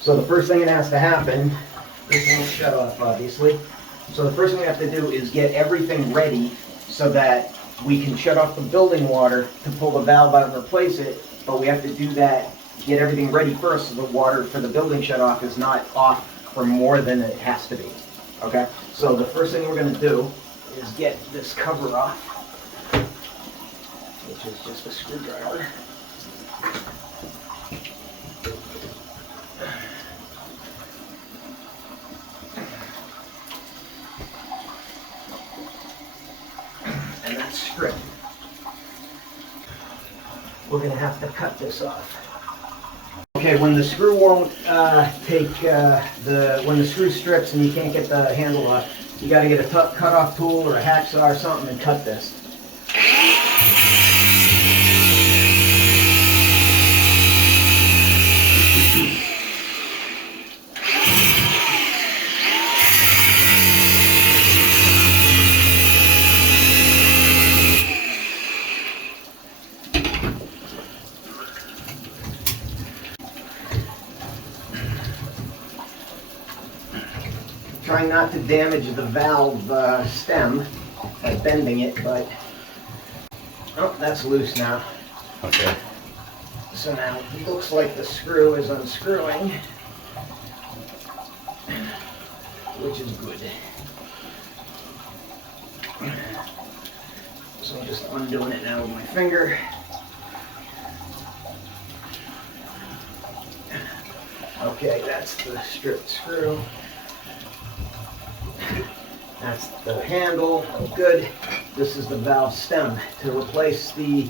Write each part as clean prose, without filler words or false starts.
So the first thing that has to happen, this won't shut off obviously. So the first thing we have to do is get everything ready so that we can shut off the building water to pull the valve out and replace it, but we have to do that, get everything ready first so the water for the building shut off is not off for more than it has to be. Okay? So the first thing we're going to do is get this cover off, which is just a screwdriver. And that's stripped. We're going to have to cut this off. Okay, when the screw won't when the screw strips and you can't get the handle off, you got to get a cut-off tool or a hacksaw or something and cut this. Trying not to damage the valve stem by bending it, but oh, that's loose now. Okay. So now it looks like the screw is unscrewing, which is good. So I'm just undoing it now with my finger. Okay, that's the stripped screw. That's the handle, good. This is the valve stem. To replace the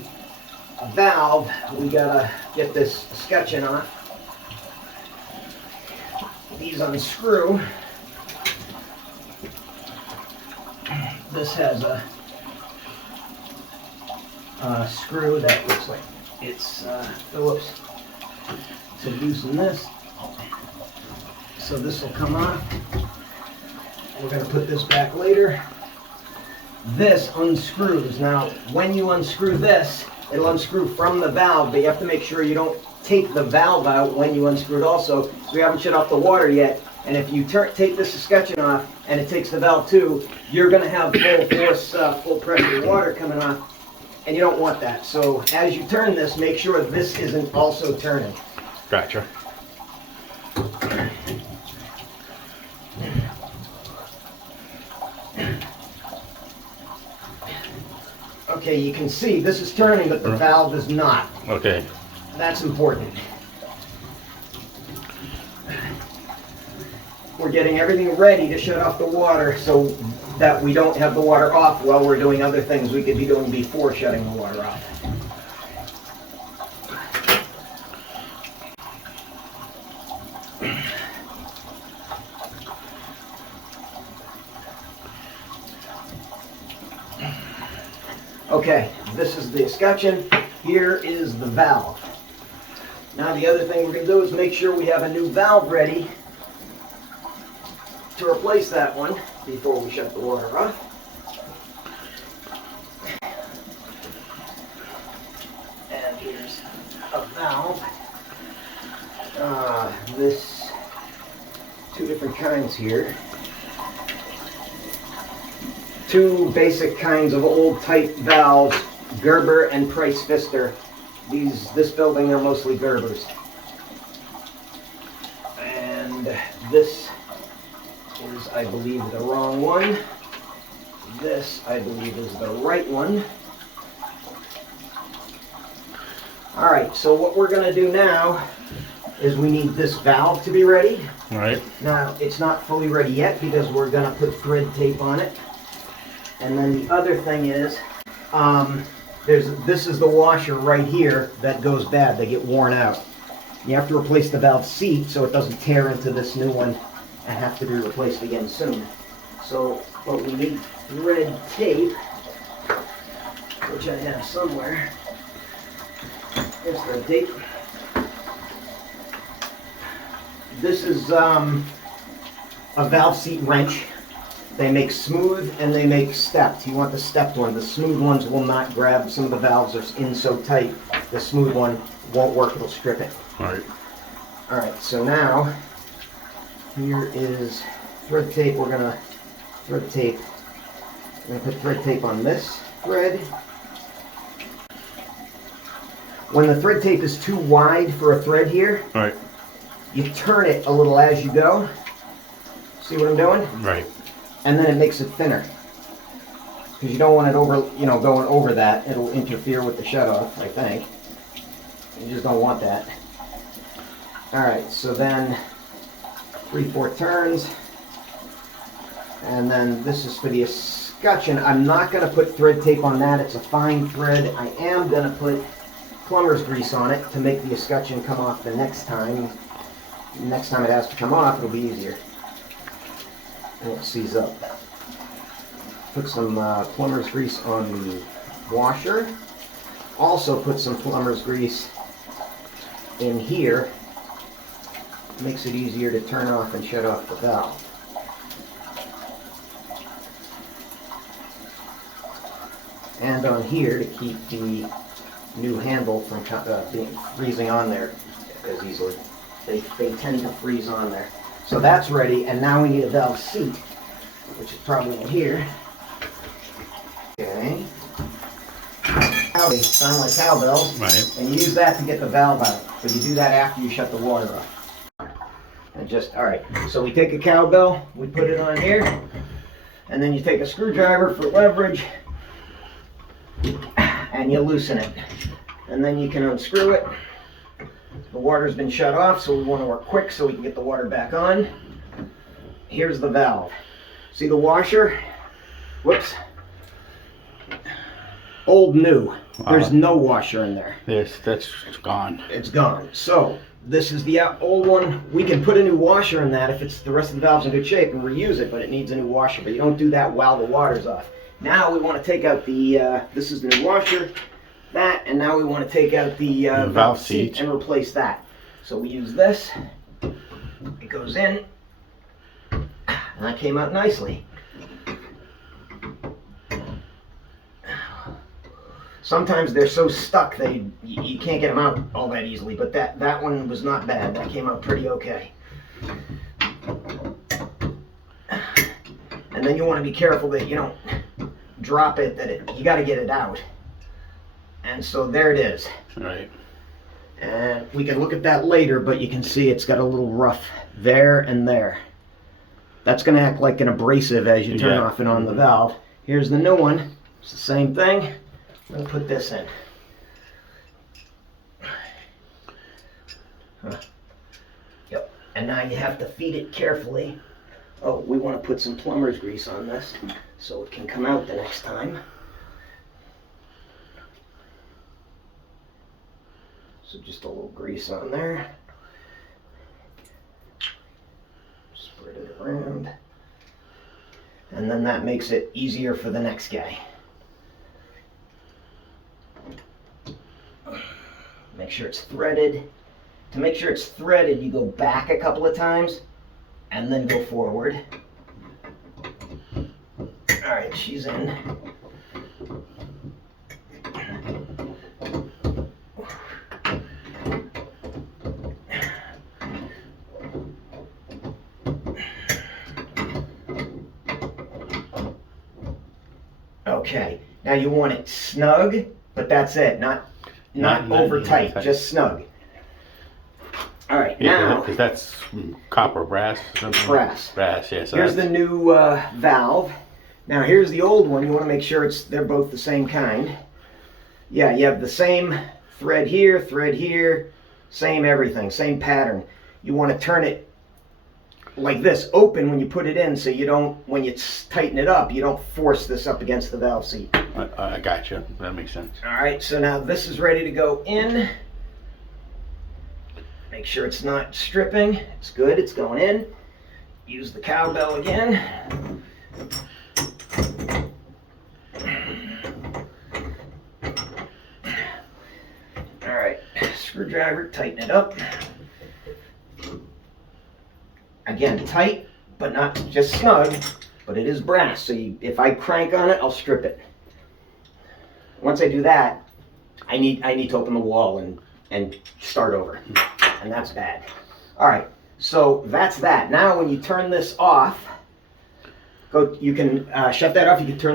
valve, we gotta get this escutcheon off. These unscrew. This has a screw that looks like it's Phillips. So loosen this. So this will come off. We're going to put this back later. This unscrews. Now, when you unscrew this, it'll unscrew from the valve, but you have to make sure you don't take the valve out when you unscrew it also. So we haven't shut off the water yet, and if you take this escutcheon off and it takes the valve too, you're going to have full force, full pressure water coming off, and you don't want that. So as you turn this, make sure this isn't also turning. Gotcha. Okay, you can see this is turning, but the valve is not. Okay. That's important. We're getting everything ready to shut off the water so that we don't have the water off while we're doing other things we could be doing before shutting the water off. Okay, this is the escutcheon. Here is the valve. Now the other thing we're going to do is make sure we have a new valve ready to replace that one before we shut the water off. And here's a valve. Two different kinds here. Two basic kinds of old type valves, Gerber and Price Pfister. This building are mostly Gerbers. And this is, I believe, the wrong one. This, I believe, is the right one. Alright, so what we're going to do now is we need this valve to be ready. All right. Now, it's not fully ready yet because we're going to put thread tape on it. And then the other thing is, this is the washer right here that goes bad. They get worn out. You have to replace the valve seat so it doesn't tear into this new one and have to be replaced again soon. So, but we need thread tape, which I have somewhere. Here's thread tape. This is a valve seat wrench. They make smooth and they make stepped. You want the stepped one. The smooth ones will not grab. Some of the valves are in so tight. The smooth one won't work. It'll strip it. All right. All right, so now here is thread tape. We're gonna thread tape. We're gonna put thread tape on this thread. When the thread tape is too wide for a thread here, Right. you turn it a little as you go. See what I'm doing? Right. And then it makes it thinner. Because you don't want it over, going over that. It'll interfere with the shut-off, I think. You just don't want that. Alright, so then 3/4 turns. And then this is for the escutcheon. I'm not going to put thread tape on that. It's a fine thread. I am going to put plumber's grease on it to make the escutcheon come off the next time. Next time it has to come off, it'll be easier. It won't seize up. Put some plumber's grease on the washer. Also put some plumber's grease in here. Makes it easier to turn off and shut off the valve. And on here to keep the new handle from freezing on there as easily. They tend to freeze on there. So that's ready, and now we need a valve seat, which is probably in here. Okay. They sound like cowbells. Right. And you use that to get the valve out, but you do that after you shut the water off. And all right, so we take a cowbell, we put it on here, and then you take a screwdriver for leverage, and you loosen it. And then you can unscrew it. The water's been shut off, so we want to work quick so we can get the water back on. Here's the valve. See the washer? Whoops. Old new. There's no washer in there. That's gone. It's gone. So this is the old one. We can put a new washer in that if it's the rest of the valve's in good shape and reuse it, but it needs a new washer. But you don't do that while the water's off. Now we want to take out the, this is the new washer, that, and now we want to take out the valve seat and replace that. So we use this. It goes in, and that came out nicely. Sometimes they're so stuck that you can't get them out all that easily, but that one was not bad. That came out pretty okay. And then you want to be careful that you don't drop it, you got to get it out. And so there it is. Right. And we can look at that later, but you can see it's got a little rough there and there. That's going to act like an abrasive as you turn off and on the valve. Here's the new one. It's the same thing. I'm going to put this in. Yep. And now you have to feed it carefully. Oh, we want to put some plumber's grease on this so it can come out the next time. So just a little grease on there. Spread it around. And then that makes it easier for the next guy. Make sure it's threaded. To make sure it's threaded, you go back a couple of times and then go forward. All right, she's in. Okay, now you want it snug, but that's it, not over tight, just snug. All right, now because that's copper, brass, or something. Brass. Brass, yes. Here's the new valve. Now here's the old one. You want to make sure they're both the same kind. Yeah, you have the same thread here, same everything, same pattern. You want to turn it like this, open when you put it in, so you don't, when you tighten it up, you don't force this up against the valve seat. I gotcha. That makes sense. All right, so now this is ready to go in. Make sure it's not stripping. It's good, it's going in. Use the cowbell again. All right, screwdriver, tighten it up. Again, tight, but not just snug, but it is brass, so if I crank on it, I'll strip it. Once I do that, I need to open the wall and start over, and that's bad. All right, so that's that. Now when you turn this off, you can shut that off, you can turn